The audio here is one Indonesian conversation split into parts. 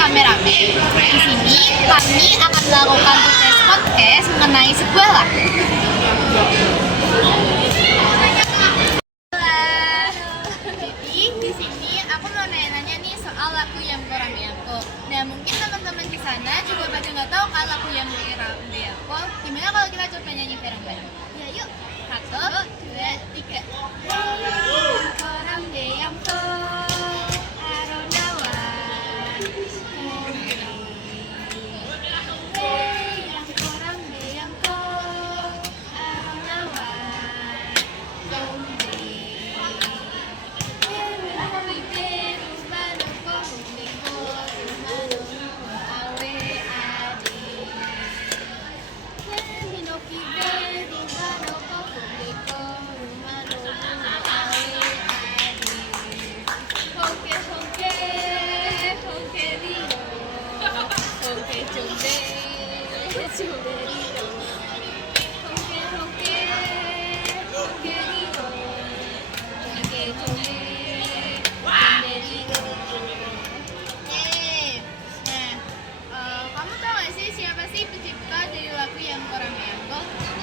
kameramen. Di sini kami akan melakukan tugas podcast mengenai sebuah lagu. Jadi di sini aku mau nanya-nanya nih soal lagu yang Rame Aku. Nah mungkin teman-teman di sana juga pada nggak tahu kan lagu yang Rame Aku. Gimana kalau kita coba nyanyi bareng-bareng? Ya yuk. 1, 2, 3. Rame Aku.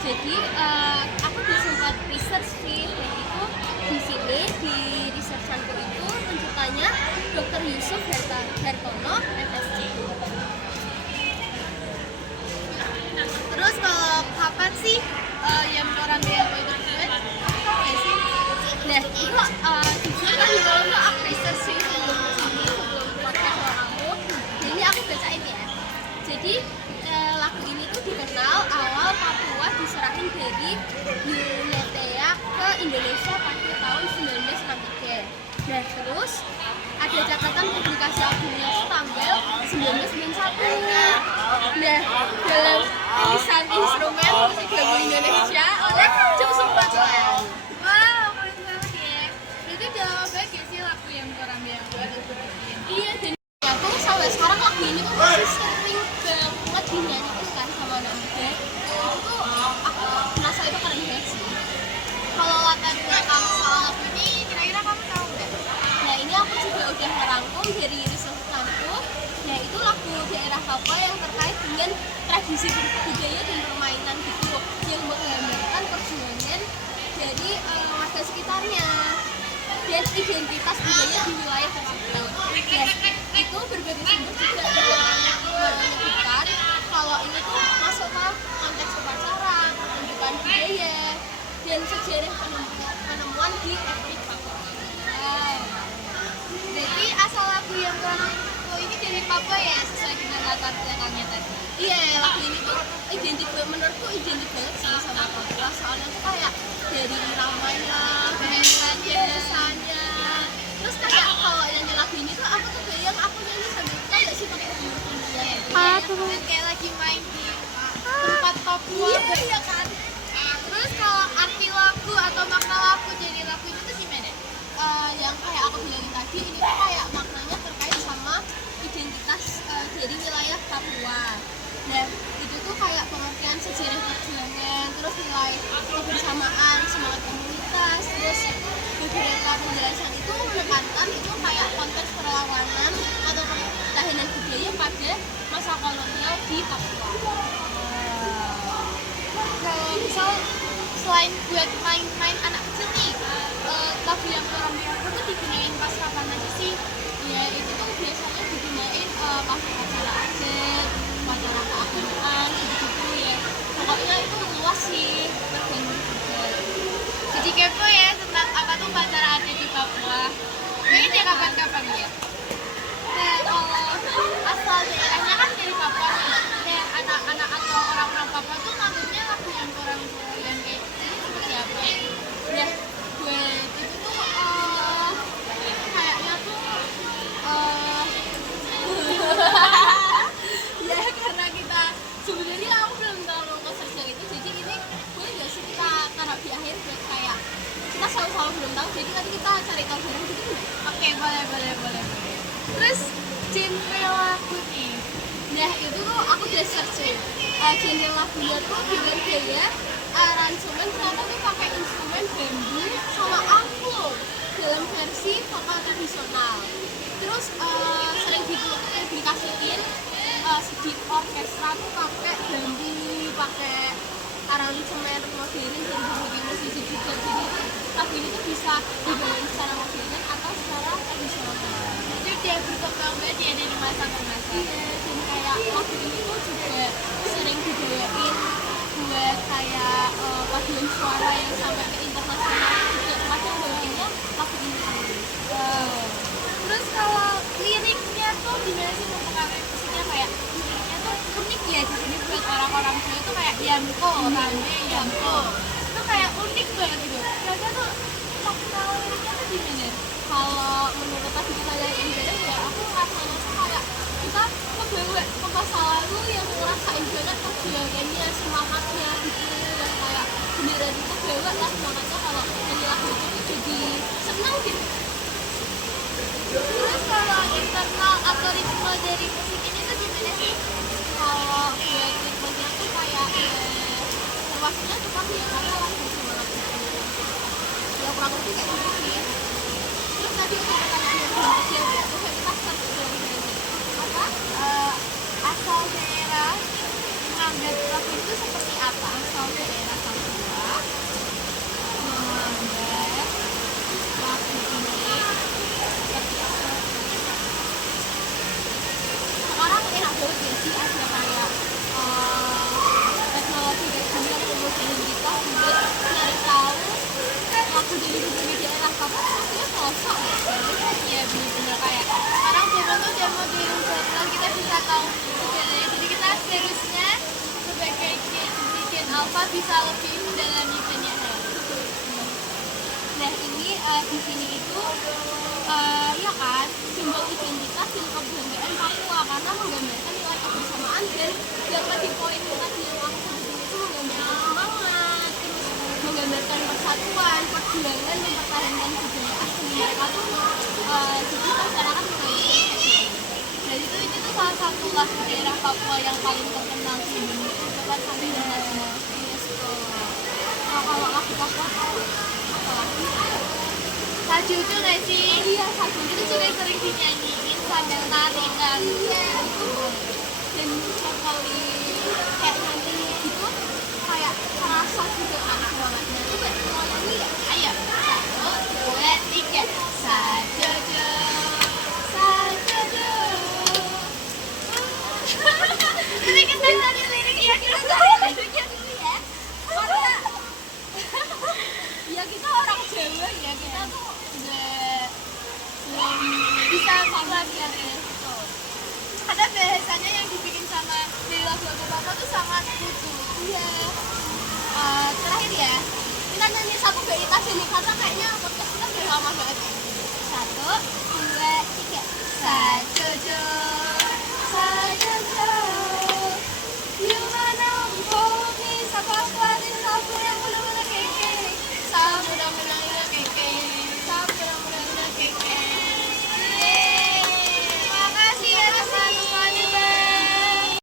Jadi aku udah sempat research sih, itu di sini di researchanku itu rujukannya Dr. Yusuf Hartono MSc. Terus kalau kapan sih yang orang yang itu dibuat? Nah itu jujur kan dulu aku research sih sebelum podcast aku. Jadi aku bacain ya. Jadi lagu ini tuh dikenal awal Papua diserahin dari Nunetea ke Indonesia pada tahun 1963. Nah terus ada catatan publikasi albumnya tanggal 1991. Nah dalam tulisan instrumen musik lagu Indonesia oleh Joseph Butler. Wow, keren banget ya. Berarti udah lama banget ya sih lagu yang kurang yang bikin. Iya, dan aku sampai sekarang lagu ini tuh masih sering banget dinyanyikan kan sama anak muda. Itu tuh aku merasa itu keren banget sih. Kalau latar belakang soal lagu ini kira-kira kamu tahu nggak? Nah ini aku juga udah merangkum dari research-anku. Nah itu lagu daerah Papua yang terkait dengan tradisi budaya dan permainan gitu yang menggambarkan perjuangan dari warga sekitarnya dan identitas budaya di wilayah tersebut. Dan itu berbagai sumber juga menyebutkan kalau ini tuh masuk ke konteks upacara, pertunjukan budaya dan sejarah penemuan di etnik Papua. Wow. Jadi asal lagu yang kurang ini dari Papua ya, sesuai dengan latar belakangnya tadi. Iya, lagu ini tuh menurutku identik banget sih sama Papua. Soalnya tuh kayak dari iramanya, bahasanya. Terus kayak kalau nyanyi lagu ini tuh aku tuh bayang aku nyanyi sambil kayak sih pakai dan kayak lagi main di tempat Papua. Iya kan. Terus kalau arti lagu atau makna lagu dari lagu itu tuh gimana? Yang kayak aku bilangin tadi ini tuh kayak maknanya terkait sama identitas dari wilayah Papua. Nah itu tuh kayak pengertian sejarah perjuangan, terus nilai kebersamaan, semangat komunitas, terus beberapa penjelasan itu menekankan itu kayak konteks perlawanan atau pertahanan budaya pada masa kolonial di Papua. Kalau misal selain buat main-main anak kecil nih, lagu yang orang bilang itu digunain pas kapan aja sih? Ya itu tuh biasanya digunain pas acara adat, acara keagamaan, gitu ya. Pokoknya itu luas sih. Jadi kepo ya tentang apa tuh acara adat di Papua. Mungkin ya kapan-kapan ya. Nah kalau asal daerahnya kan dari Papua nih. Nah anak-anak atau orang-orang Papua tuh nganggapnya lagu yang kurang yang kayak ini seperti apa? Ya buat itu tuh kayaknya tuh ya karena kita sebenarnya aku belum terlalu nge-search yang itu, jadi ini boleh gak sih kita taruh di akhir buat kayak kita selalu belum tahu, jadi nanti kita cari tahu bareng gitu. Oke, boleh. Terus genre lagu nih, nah itu tuh aku udah search genre lagunya tuh dengan gaya aransemen ternyata tuh pakai instrumen bambu sama angklung dalam versi vokal tradisional. Terus sering dipublikasikan di orkestra tuh pakai bambu, pakai aransemen modern dan dibikin musisi juga. Jadi lagu ini tuh bisa dibawain secara modern atau secara tradisional. Jadi dia berkembang banget ya dari masa ke masa. Iya, dan kayak lagu ini tuh juga sering dibawain buat kayak paduan suara yang sampai ke internasional juga termasuk bawainnya lagu ini. Terus kalau liriknya tuh gimana sih mempengaruhi musiknya, kayak liriknya tuh unik ya di sini buat orang-orang Jawa tuh kayak yamko, rame yamko. Itu kayak unik banget gitu. Kira-kira tuh makna liriknya tuh gimana? Kalau menurut tadi kita lihat bareng ya, aku ngerasanya tuh kayak kita kebawa ke masa lalu yang ngerasain banget perjuangannya, semangatnya gitu, yang kayak beneran itu bawa lah semangatnya kalau nyanyi lagu itu tuh jadi senang gitu. Terus kalau internal atau ritme dari musik ini tuh gimana sih? Kalau buat ritmenya tuh kayak termasuknya cuma ya karena lagu semangat gitu. Ya kurang lebih kayak gitu sih. Terus tadi untuk pertanyaan yang belum kecil ya, terus kita search dulu apa? Asal daerah menganggap lagu itu seperti apa? Asal daerah Papua menganggap lagu ini sekarang enak banget ya sih, ada kayak teknologi kayak gini yang memudahkan kita buat nyari tahu lagu dari berbagai daerah. Tapi maksudnya sosok ya bener-bener kayak sekarang zaman tuh udah modern banget, kita bisa tahu segalanya. Jadi kita harusnya sebagai Gen Alpha bisa lebih mendalami banyak hal. Nah ini di sini itu ya kan simbol identitas dan kebanggaan Papua karena menggambarkan nilai kebersamaan dan yang tadi poin tadi yang aku sebutin itu menggambarkan semangat, terus menggambarkan persatuan, perjuangan mempertahankan budaya asli mereka tuh jadi masyarakat mengenai. Dan itu tuh salah satu lagu daerah Papua yang paling terkenal di Indonesia, bahkan sampai dengan UNESCO. Nah kalau lagu Papua apa lagi? Sajuju nggak sih? Iya, sajuju itu juga sering dinyanyiin sambil nari kan. Iya. Dan sekali kayak nanti gitu kayak terasa juga anak bangetnya. Coba mau nyanyi ya? Ayo, 1, 2, 3. Sajuju, sajuju. Jadi kita cari liriknya, kita cari liriknya dulu ya. Karena ya kita orang Jawa ya, kita tuh belum bisa belajar ya. Karena bahasanya yang dibikin sama dari lagu-lagu Papua tuh sangat lucu. Iya. Terakhir ya, kita nyanyi satu bait aja nih karena kayaknya podcast kita udah lama banget. 1, 2, 3. Sajojo.